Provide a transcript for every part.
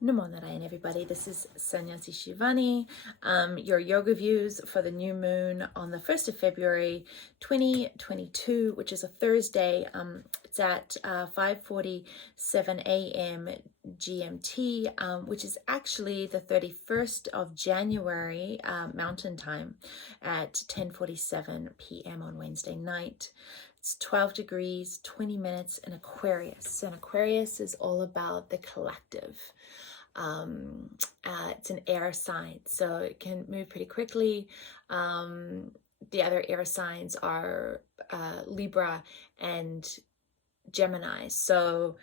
Namo Narayan, everybody. This is Sannyasi Shivani. Your yoga views for the new moon on the 1st of February 2022, which is a Thursday. It's at 5:47 a.m. GMT, which is actually the 31st of January Mountain Time at 10:47 p.m. on Wednesday night. It's 12 degrees, 20 minutes in Aquarius. And Aquarius is all about the collective. It's an air sign, so it can move pretty quickly. The other air signs are Libra and Gemini. So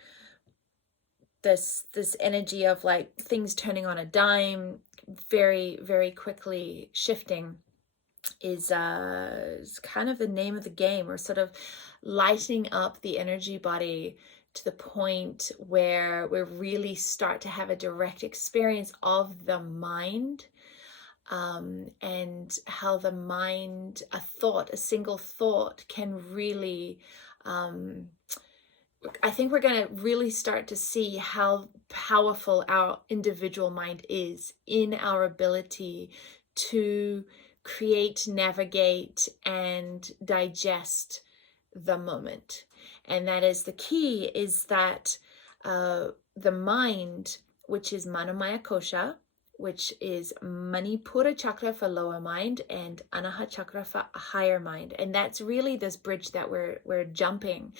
this energy of like things turning on a dime, very, very quickly shifting, is kind of the name of the game. We're sort of lighting up the energy body to the point where we really start to have a direct experience of the mind, and how the mind, a single thought can really, I think we're going to really start to see how powerful our individual mind is in our ability to create, navigate, and digest the moment. And that is the key, is that the mind, which is Manomaya Kosha, which is Manipura chakra for lower mind and Anaha chakra for higher mind. And that's really this bridge that we're jumping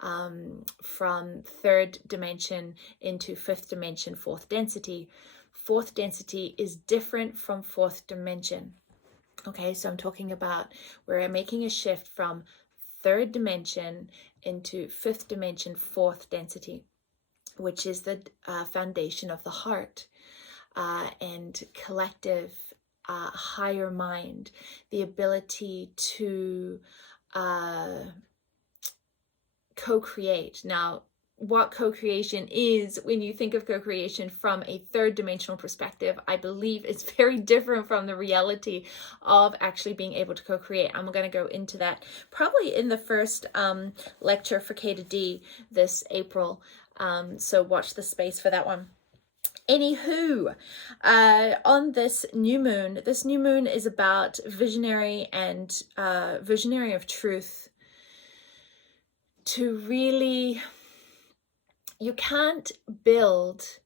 from third dimension into fifth dimension, fourth density. Fourth density is different from fourth dimension. Okay, so I'm talking about we're making a shift from third dimension into fifth dimension, fourth density, which is the foundation of the heart and collective higher mind, the ability to co-create. Now, what co-creation is, when you think of co-creation from a third dimensional perspective, I believe it's very different from the reality of actually being able to co-create. I'm going to go into that probably in the first lecture for K to D this April. So watch the space for that one. Anywho, on this new moon is about visionary and visionary of truth. To really, you can't build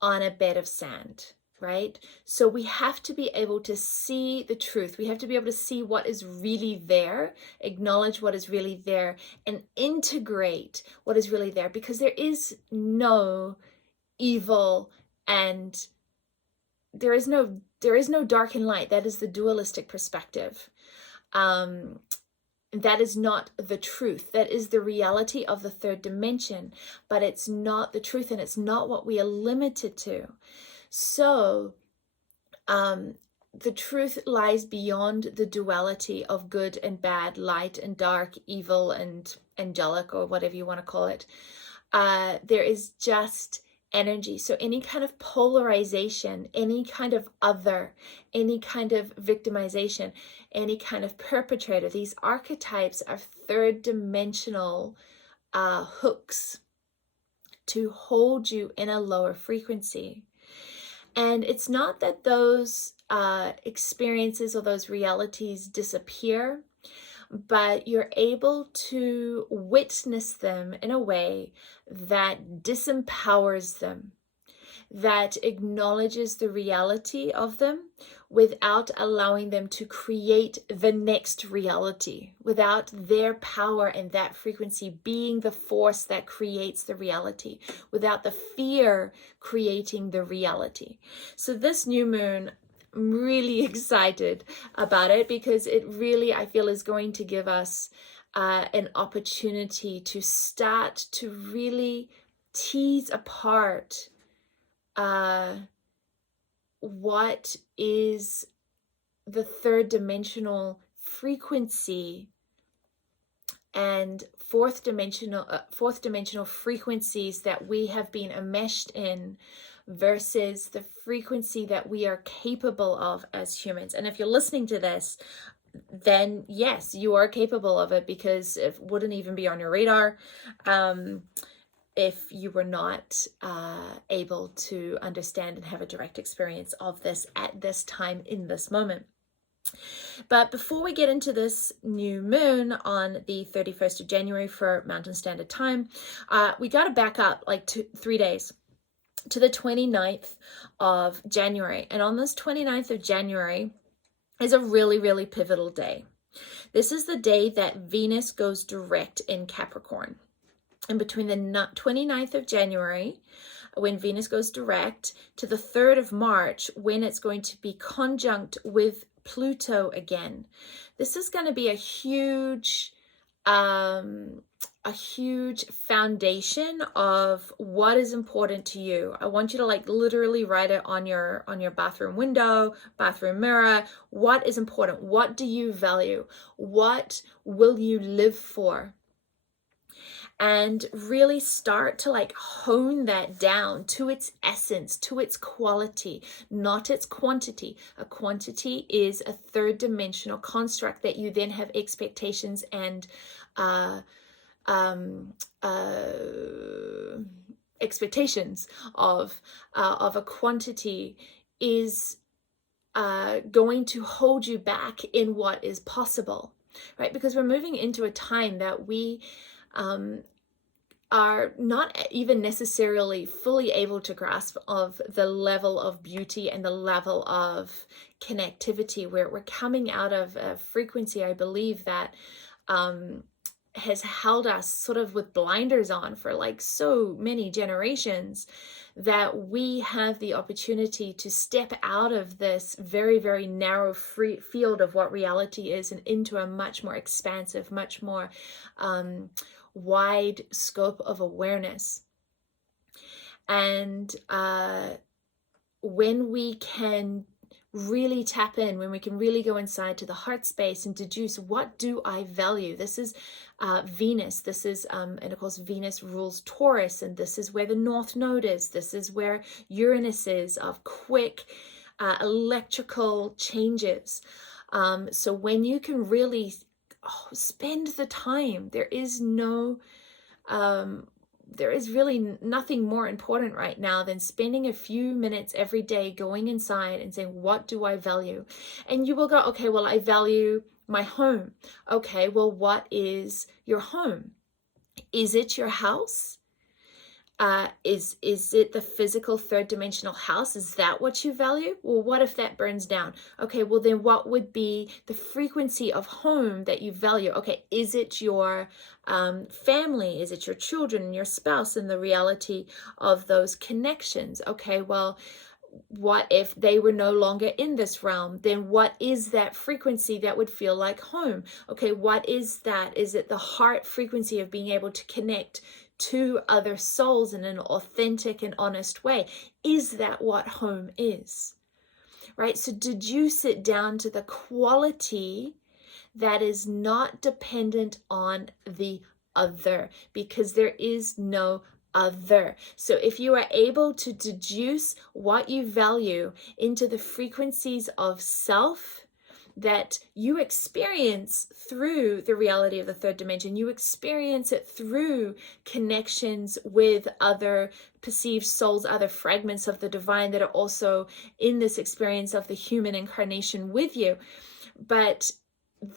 on a bed of sand, right? So we have to be able to see the truth. We have to be able to see what is really there, acknowledge what is really there, and integrate what is really there, because there is no evil and there is no dark and light. That is the dualistic perspective. That is not the truth. That is the reality of the third dimension, but it's not the truth, and it's not what we are limited to. So the truth lies beyond the duality of good and bad, light and dark, evil and angelic, or whatever you want to call it. There is just energy. So any kind of polarization, any kind of other, any kind of victimization, any kind of perpetrator, these archetypes are third dimensional hooks to hold you in a lower frequency. And it's not that those experiences or those realities disappear, but you're able to witness them in a way that disempowers them, that acknowledges the reality of them without allowing them to create the next reality, without their power and that frequency being the force that creates the reality, without the fear creating the reality. So this new moon, I'm really excited about it, because it really, I feel, is going to give us an opportunity to start to really tease apart what is the third dimensional frequency and fourth dimensional frequencies that we have been enmeshed in, versus the frequency that we are capable of as humans. And if you're listening to this, then yes, you are capable of it, because it wouldn't even be on your radar. if you were not able to understand and have a direct experience of this at this time in this moment. But before we get into this new moon on the 31st of January for Mountain Standard Time, we got to back up like 3 days to the 29th of January. And on this 29th of January is a really, really pivotal day. This is the day that Venus goes direct in Capricorn. And between the 29th of January, when Venus goes direct, to the 3rd of March, when it's going to be conjunct with Pluto again. This is going to be a huge foundation of what is important to you. I want you to like literally write it on your bathroom window, bathroom mirror. What is important? What do you value? What will you live for? And really start to like hone that down to its essence, to its quality, not its quantity. A quantity is a third dimensional construct that you then have expectations and expectations of a quantity is going to hold you back in what is possible, right? Because we're moving into a time that we are not even necessarily fully able to grasp of the level of beauty and the level of connectivity, where we're coming out of a frequency, I believe, that has held us sort of with blinders on for like so many generations, that we have the opportunity to step out of this very, very narrow free field of what reality is and into a much more expansive, much more wide scope of awareness. And when we can really tap in, when we can really go inside to the heart space and deduce, what do I value? This is Venus. This is, and of course, Venus rules Taurus, and this is where the North Node is. This is where Uranus is, of quick electrical changes. So when you can really spend the time, there is really nothing more important right now than spending a few minutes every day going inside and saying, what do I value? And you will go, okay, well, I value my home. Okay, well, what is your home? Is it your house? Is it the physical third dimensional house? Is that what you value? Well, what if that burns down? Okay, well then what would be the frequency of home that you value? Okay, is it your family? Is it your children and your spouse and the reality of those connections? Okay, well, what if they were no longer in this realm? Then what is that frequency that would feel like home? Okay, what is that? Is it the heart frequency of being able to connect to other souls in an authentic and honest way? Is that what home is? Right? So deduce it down to the quality that is not dependent on the other, because there is no other. So if you are able to deduce what you value into the frequencies of self that you experience through the reality of the third dimension, you experience it through connections with other perceived souls, other fragments of the divine that are also in this experience of the human incarnation with you, but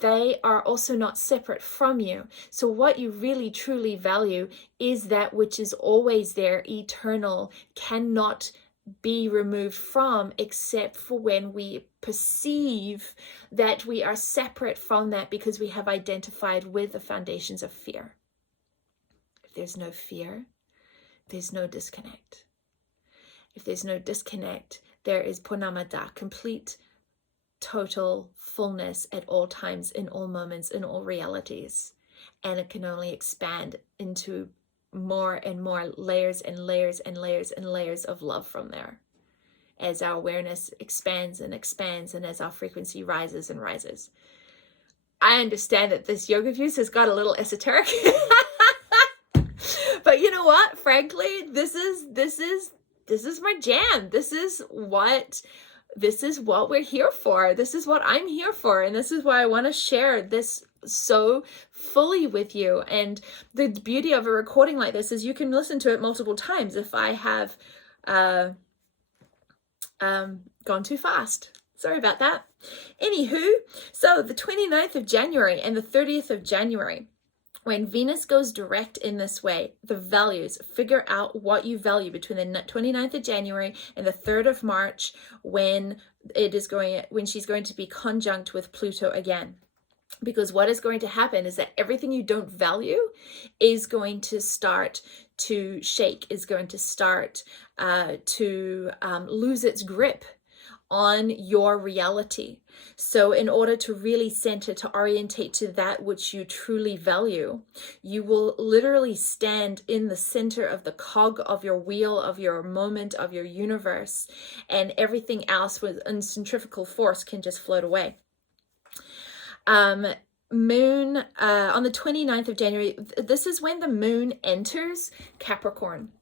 they are also not separate from you. So what you really truly value is that which is always there, eternal, cannot be removed from, except for when we perceive that we are separate from that because we have identified with the foundations of fear. If there's no fear, there's no disconnect. If there's no disconnect, there is Purnamada, complete, total fullness at all times, in all moments, in all realities. And it can only expand into more and more layers and layers and layers and layers of love from there, as our awareness expands and expands, and as our frequency rises and rises. I understand that this yoga views has got a little esoteric, but you know what? Frankly, this is my jam. This is what this is what we're here for. This is what I'm here for. And this is why I want to share this so fully with you. And the beauty of a recording like this is you can listen to it multiple times if I have gone too fast. Sorry about that. Anywho, so the 29th of January and the 30th of January, when Venus goes direct in this way, the values, figure out what you value between the 29th of January and the 3rd of March when she's going to be conjunct with Pluto again. Because what is going to happen is that everything you don't value is going to start to shake, is going to start to lose its grip on your reality. So in order to really center, to orientate to that which you truly value, you will literally stand in the center of the cog of your wheel, of your moment, of your universe, and everything else with centrifugal force can just float away. Moon on the 29th of January, this is when the moon enters Capricorn.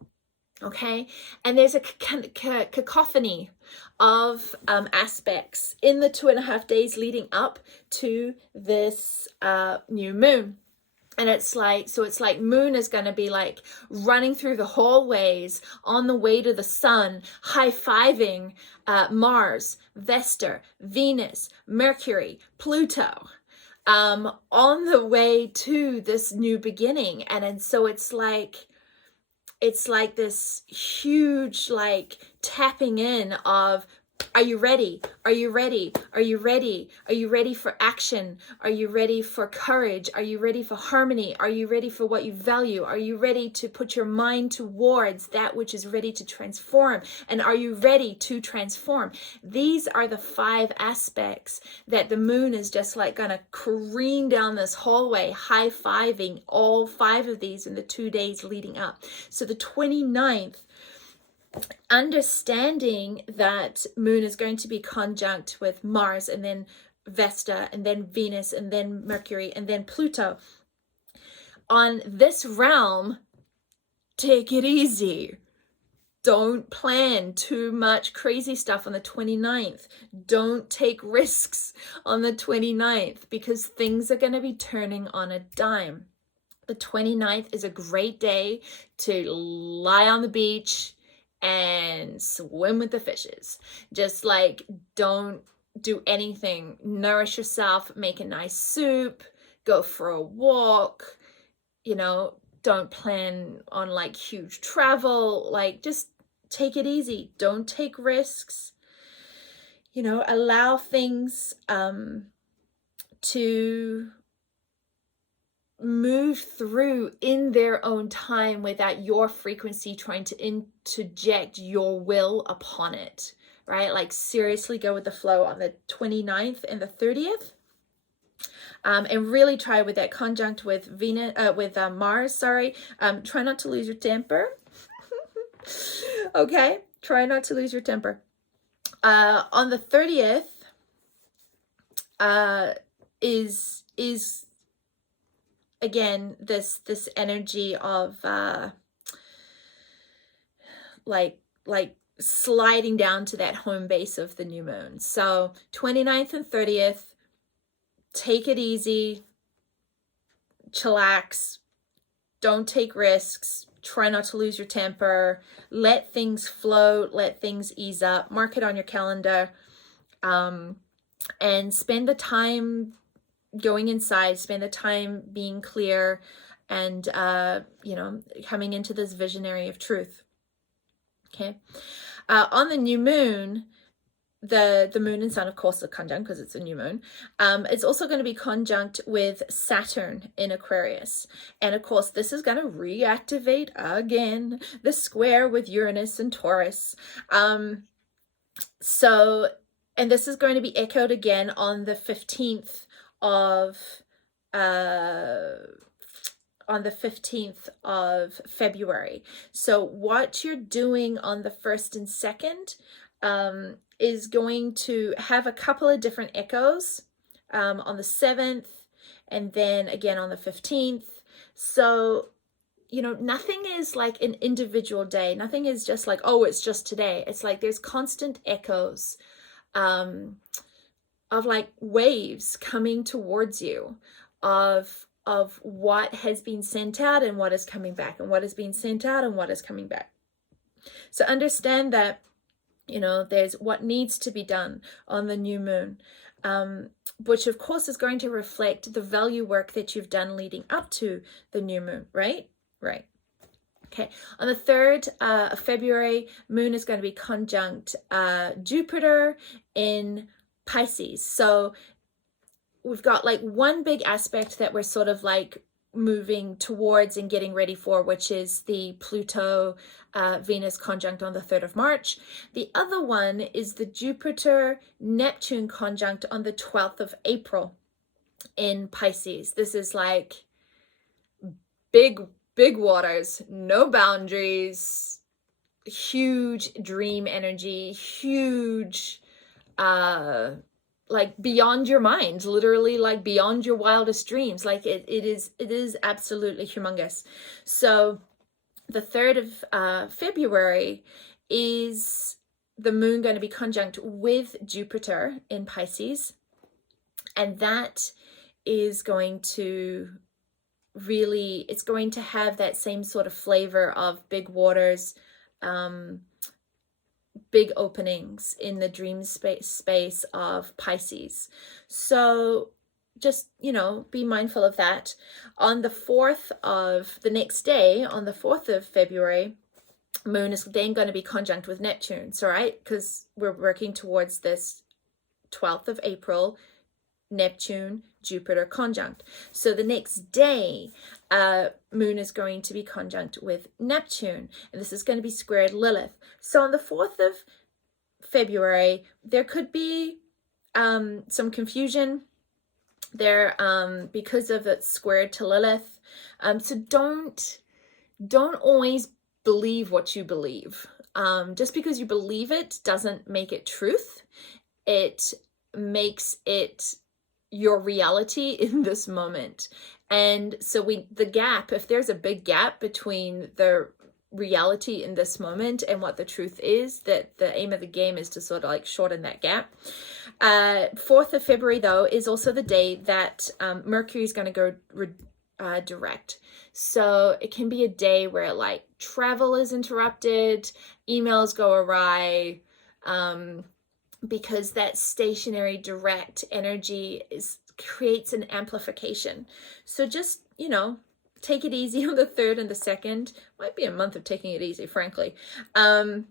Okay, and there's a cacophony of aspects in the 2.5 days leading up to this new moon. And it's like moon is going to be like running through the hallways on the way to the sun, high-fiving Mars, Vesta, Venus, Mercury, Pluto, on the way to this new beginning. And so it's like this huge like tapping in of, are you ready? Are you ready? Are you ready? Are you ready for action? Are you ready for courage? Are you ready for harmony? Are you ready for what you value? Are you ready to put your mind towards that which is ready to transform? And are you ready to transform? These are the 5 aspects that the moon is just like gonna careen down this hallway, high-fiving all 5 of these in the 2 days leading up. So the 29th, understanding that moon is going to be conjunct with Mars and then Vesta and then Venus and then Mercury and then Pluto. On this realm, take it easy. Don't plan too much crazy stuff on the 29th. Don't take risks on the 29th because things are going to be turning on a dime. The 29th is a great day to lie on the beach and swim with the fishes. Just like, don't do anything. Nourish yourself, make a nice soup, go for a walk, don't plan on like huge travel, like just take it easy. Don't take risks, allow things to move through in their own time without your frequency trying to interject your will upon it, right? Like seriously go with the flow on the 29th and the 30th. And really try with that conjunct with Mars, try not to lose your temper. Okay, try not to lose your temper. On the 30th is again this energy of like sliding down to that home base of the new moon. So 29th and 30th, take it easy, chillax, don't take risks, try not to lose your temper, let things float, let things ease up, mark it on your calendar, and spend the time going inside, spend the time being clear and, coming into this visionary of truth. Okay. On the new moon, the moon and sun, of course, are conjunct because it's a new moon. It's also going to be conjunct with Saturn in Aquarius. And of course, this is going to reactivate again the square with Uranus and Taurus. And this is going to be echoed again on the 15th of February. So what you're doing on the 1st and 2nd is going to have a couple of different echoes on the 7th and then again on the 15th. So, nothing is like an individual day. Nothing is just like, oh, it's just today. It's like there's constant echoes like waves coming towards you of what has been sent out and what is coming back, and what has been sent out and what is coming back. So understand that, you know, there's what needs to be done on the new moon, which of course is going to reflect the value work that you've done leading up to the new moon, right? Right. Okay, on the 3rd of February, moon is going to be conjunct Jupiter in Pisces. So we've got like one big aspect that we're sort of like moving towards and getting ready for, which is the Pluto Venus conjunct on the 3rd of March. The other one is the Jupiter Neptune conjunct on the 12th of April in Pisces. This is like big waters, no boundaries, huge dream energy, huge like beyond your mind, literally like beyond your wildest dreams. Like it is absolutely humongous. So the 3rd of February is the moon going to be conjunct with Jupiter in Pisces, and that is going to really, it's going to have that same sort of flavor of big waters, big openings in the dream space of Pisces. So just, you know, be mindful of that. On the 4th of the next day, on the 4th of February, moon is then going to be conjunct with Neptune. So, right, because we're working towards this 12th of April, Neptune, Jupiter conjunct. So the next day, moon is going to be conjunct with Neptune, and this is going to be squared Lilith. So on the 4th of February, there could be some confusion there because of it squared to Lilith. So don't always believe what you believe. Just because you believe it doesn't make it truth. It makes it your reality in this moment. And so the gap, if there's a big gap between the reality in this moment and what the truth is, that the aim of the game is to sort of like shorten that gap. 4th of February though is also the day that Mercury is going to go direct. So it can be a day where like travel is interrupted, emails go awry, because that stationary direct energy creates an amplification. So just, you know, take it easy on the 3rd and the 2nd. Might be a month of taking it easy, frankly. 5th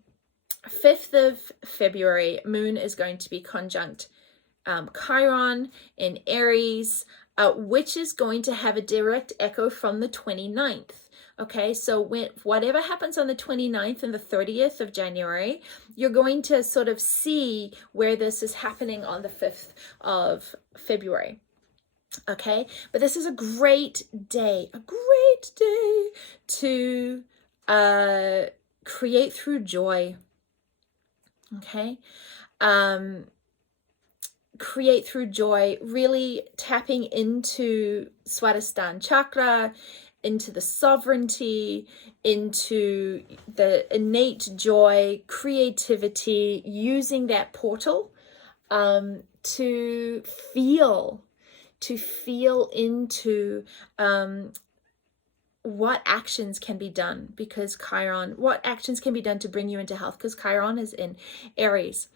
of February, moon is going to be conjunct Chiron in Aries, which is going to have a direct echo from the 29th. Okay, so whatever happens on the 29th and the 30th of January, you're going to sort of see where this is happening on the 5th of February. Okay, but this is a great day to create through joy. Okay, create through joy, really tapping into Swadhisthana chakra, into the sovereignty, into the innate joy, creativity, using that portal to feel into what actions can be done, because Chiron, what actions can be done to bring you into health, because Chiron is in Aries.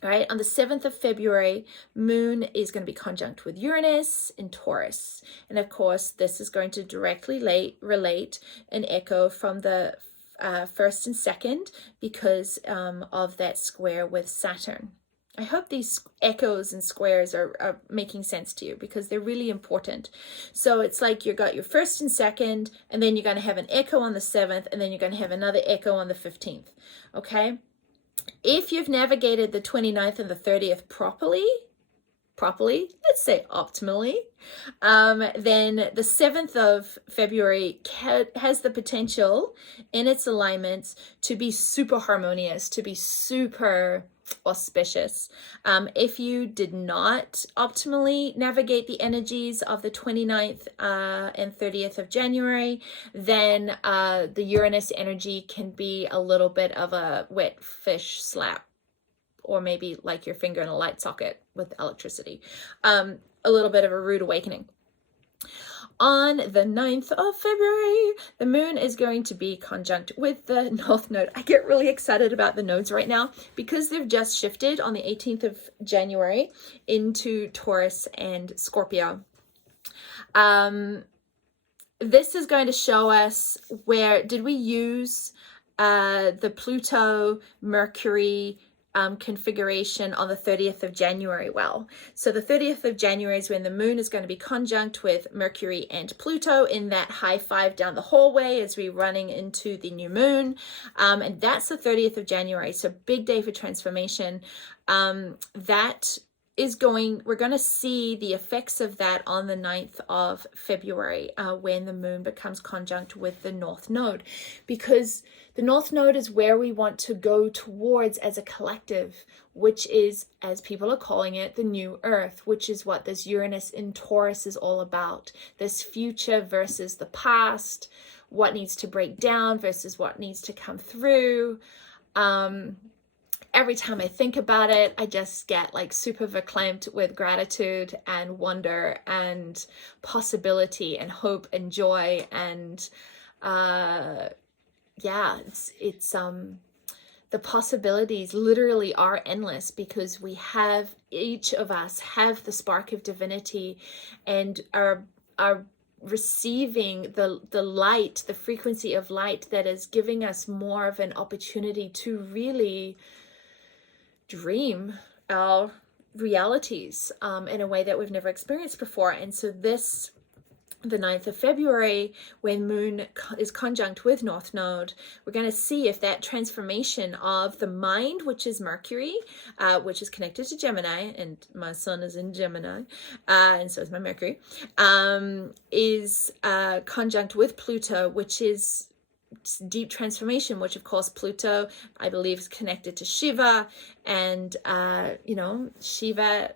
All right, on the 7th of February, moon is going to be conjunct with Uranus in Taurus. And of course, this is going to directly relate an echo from the 1st and 2nd because of that square with Saturn. I hope these echoes and squares are making sense to you, because they're really important. So it's like you got your 1st and 2nd, and then you're going to have an echo on the 7th, and then you're going to have another echo on the 15th. Okay? If you've navigated the 29th and the 30th properly, let's say optimally, then the 7th of February has the potential in its alignments to be super harmonious, to be super auspicious. If you did not optimally navigate the energies of the 29th and 30th of January, then the Uranus energy can be a little bit of a wet fish slap. or maybe like your finger in a light socket with electricity. A little bit of a rude awakening. On the 9th of February, the moon is going to be conjunct with the North Node. I get really excited about the nodes right now because they've just shifted on the 18th of January into Taurus and Scorpio. This is going to show us where did we use the Pluto, Mercury, configuration on the 30th of January well. So the 30th of January is when the moon is going to be conjunct with Mercury and Pluto in that high five down the hallway as we're running into the new moon. And that's the 30th of January. So big day for transformation. That is we're going to see the effects of that on the 9th of February when the moon becomes conjunct with the North Node, because the North Node is where we want to go towards as a collective, which is, as people are calling it, the new Earth, which is what this Uranus in Taurus is all about. This future versus the past, what needs to break down versus what needs to come through. Every time I think about it, I just get like super verklempt with gratitude and wonder and possibility and hope and joy. And yeah, it's the possibilities literally are endless, because we have, each of us have the spark of divinity and are receiving the light, the frequency of light that is giving us more of an opportunity to really dream our realities in a way that we've never experienced before. And so the 9th of February, when moon is conjunct with North Node, we're going to see if that transformation of the mind, which is Mercury, which is connected to Gemini, and my sun is in Gemini, and so is my Mercury, is conjunct with Pluto, which is deep transformation, which of course Pluto, I believe, is connected to Shiva, and Shiva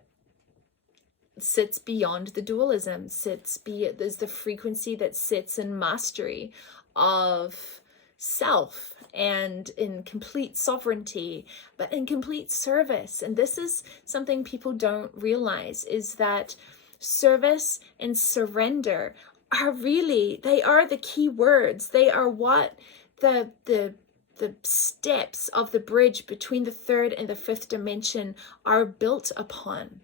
sits beyond the dualism, there's the frequency that sits in mastery of self and in complete sovereignty, but in complete service. And this is something people don't realize, is that service and surrender they are the key words. They are what the steps of the bridge between the third and the fifth dimension are built upon.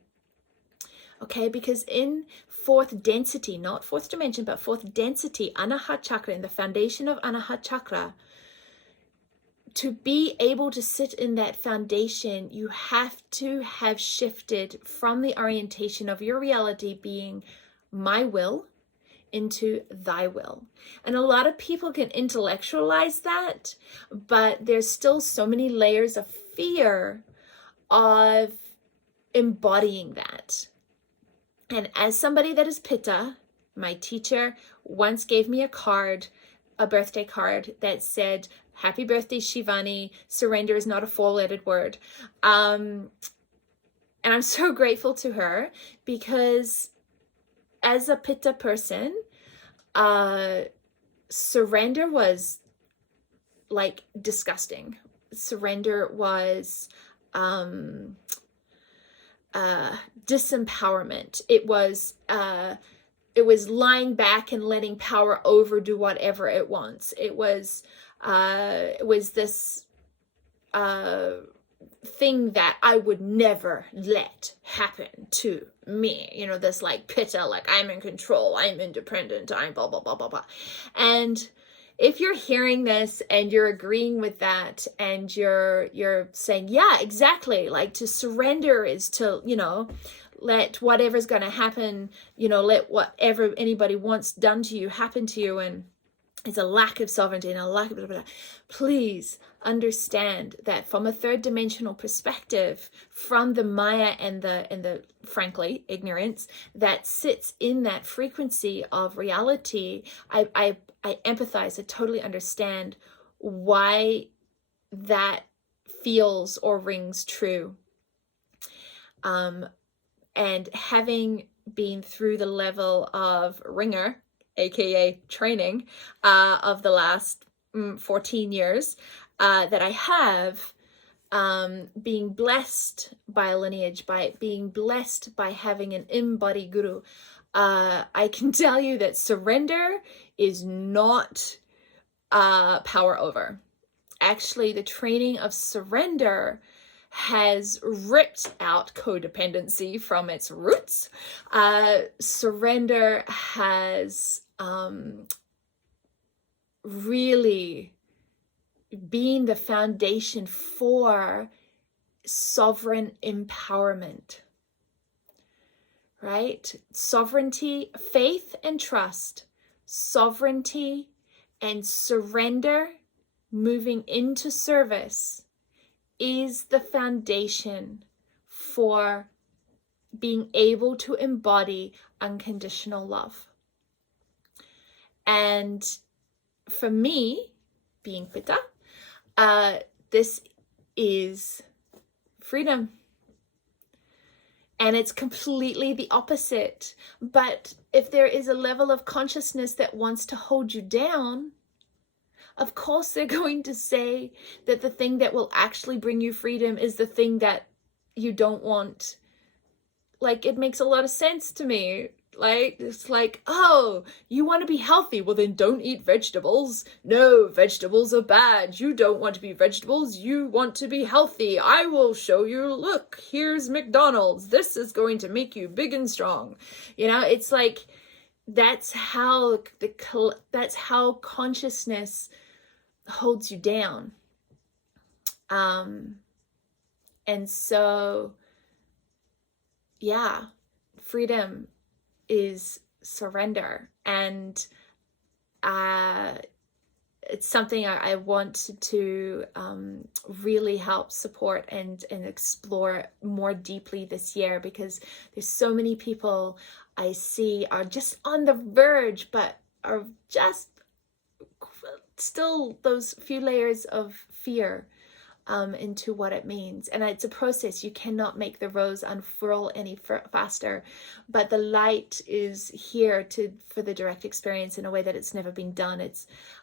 Okay, because in fourth density, not fourth dimension, but fourth density, Anahat Chakra, in the foundation of Anahat Chakra, to be able to sit in that foundation, you have to have shifted from the orientation of your reality being my will into thy will. And a lot of people can intellectualize that, but there's still so many layers of fear of embodying that. And as somebody that is Pitta, my teacher once gave me a birthday card that said, "Happy birthday, Shivani. Surrender is not a four-lettered word." And I'm so grateful to her, because as a Pitta person, surrender was like disgusting. Surrender was disempowerment. It was lying back and letting power overdo whatever it wants. It was this thing that I would never let happen to me. This like Pitta, like I'm in control, I'm independent, I'm blah, blah, blah, blah, blah. And if you're hearing this and you're agreeing with that, and you're saying, yeah, exactly, like to surrender is to, let whatever's going to happen, let whatever anybody wants done to you happen to you, and it's a lack of sovereignty and a lack of blah, blah, blah. Please understand that from a third dimensional perspective, from the Maya and the frankly ignorance that sits in that frequency of reality, I empathize, I totally understand why that feels or rings true. And having been through the level of ringer, aka training, of the last 14 years that I have, being blessed by a lineage, by being blessed by having an embodied guru, I can tell you that surrender is not power over. Actually, the training of surrender has ripped out codependency from its roots. Surrender has really been the foundation for sovereign empowerment, right? Sovereignty, faith and trust, sovereignty and surrender, moving into service, is the foundation for being able to embody unconditional love. And for me, being Pitta, this is freedom. And it's completely the opposite. But if there is a level of consciousness that wants to hold you down, of course they're going to say that the thing that will actually bring you freedom is the thing that you don't want. Like, it makes a lot of sense to me. Like, it's like, oh, you want to be healthy? Well, then don't eat vegetables. No, vegetables are bad. You don't want to be vegetables. You want to be healthy. I will show you. Look, here's McDonald's. This is going to make you big and strong. You know, it's like, that's how consciousness holds you down. And so, yeah, freedom is surrender. And it's something I want to really help support and explore more deeply this year, because there's so many people I see are just on the verge, but are just still those few layers of fear into what it means. And it's a process. You cannot make the rose unfurl any faster, but the light is here for the direct experience in a way that it's never been done.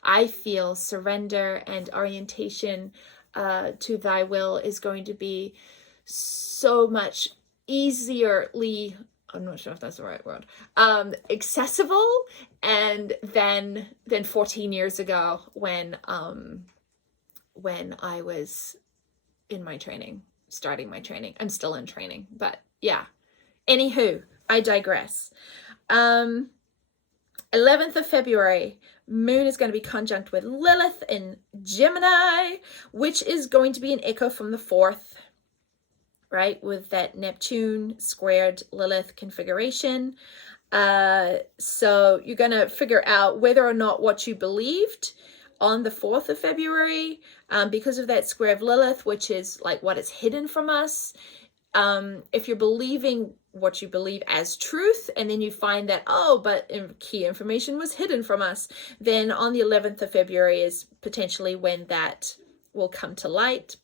I feel surrender and orientation to thy will is going to be so much easierly, I'm not sure if that's the right word, accessible and than 14 years ago when I was in my training, starting my training. I'm still in training, but yeah. Anywho, I digress. 11th of February, Moon is going to be conjunct with Lilith in Gemini, which is going to be an echo from the 4th, right? With that Neptune squared Lilith configuration. So you're going to figure out whether or not what you believed on the 4th of February, because of that square of Lilith, which is like what is hidden from us. If you're believing what you believe as truth, and then you find that, oh, but key information was hidden from us, then on the 11th of February is potentially when that will come to light,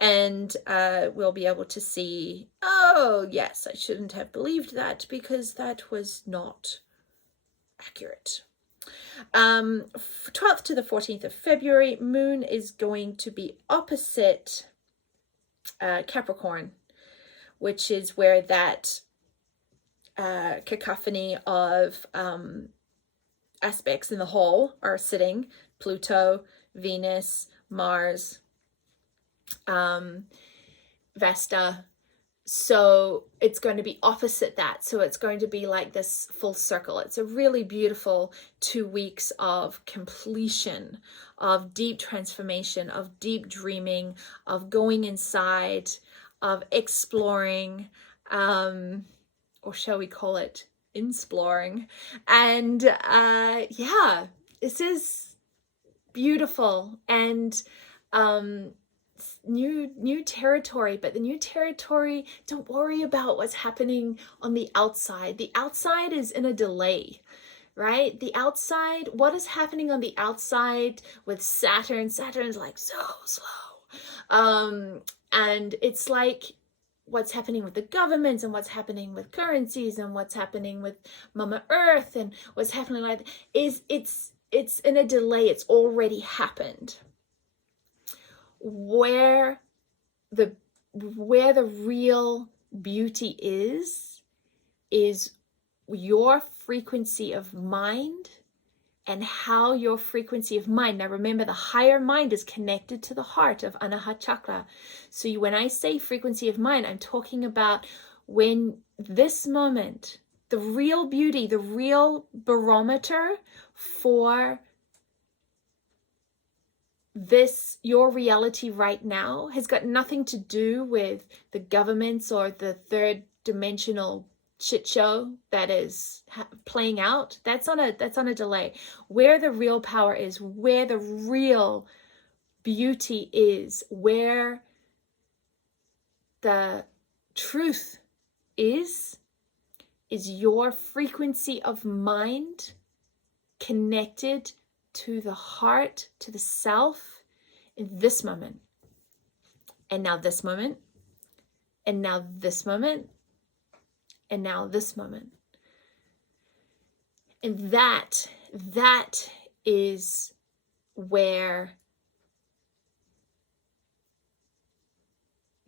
and we'll be able to see, oh, yes, I shouldn't have believed that because that was not accurate. 12th to the 14th of February, Moon is going to be opposite Capricorn, which is where that cacophony of aspects in the whole are sitting. Pluto, Venus, Mars, Vesta. So it's going to be opposite that. So it's going to be like this full circle. It's a really beautiful 2 weeks of completion, of deep transformation, of deep dreaming, of going inside, of exploring, or shall we call it insploring. And yeah, this is beautiful. And new territory, but the new territory, don't worry about what's happening on the outside. The outside is in a delay, right? The outside, what is happening on the outside with Saturn's like so slow. And it's like what's happening with the governments and what's happening with currencies and what's happening with Mama Earth and what's happening like it's in a delay. It's already happened. where the real beauty is your frequency of mind, and how your frequency of mind. Now remember, the higher mind is connected to the heart of Anahata Chakra. So when I say frequency of mind, I'm talking about when this moment, the real beauty, the real barometer for this, your reality right now, has got nothing to do with the governments or the third dimensional shit show that is playing out. That's on a delay. Where the real power is, where the real beauty is, where the truth is your frequency of mind connected to the heart, to the self, in this moment. And now this moment. And now this moment. And now this moment. And that is where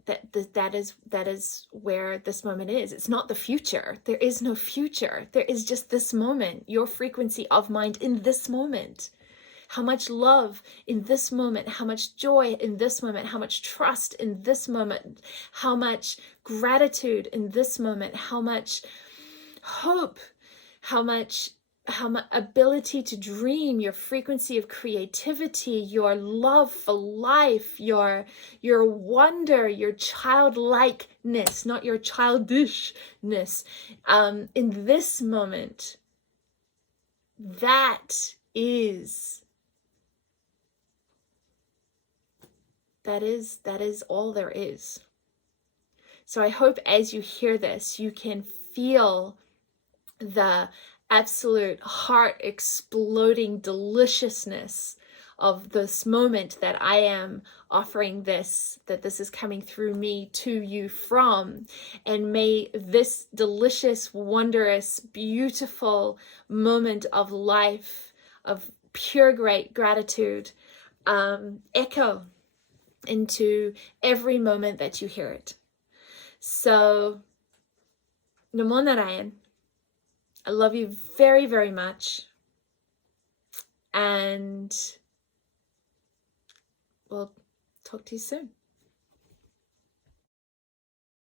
that is where this moment is. It's not the future. There is no future. There is just this moment, your frequency of mind in this moment. How much love in this moment, how much joy in this moment, how much trust in this moment, how much gratitude in this moment, how much hope, how much ability to dream, your frequency of creativity, your love for life, your wonder, your childlikeness, not your childishness, in this moment. That is all there is. So I hope as you hear this, you can feel the absolute heart exploding deliciousness of this moment that I am offering this, that this is coming through me to you from. And may this delicious, wondrous, beautiful moment of life, of pure great gratitude, echo into every moment that you hear it. So, Namo Narayan. I love you very, very much. And we'll talk to you soon.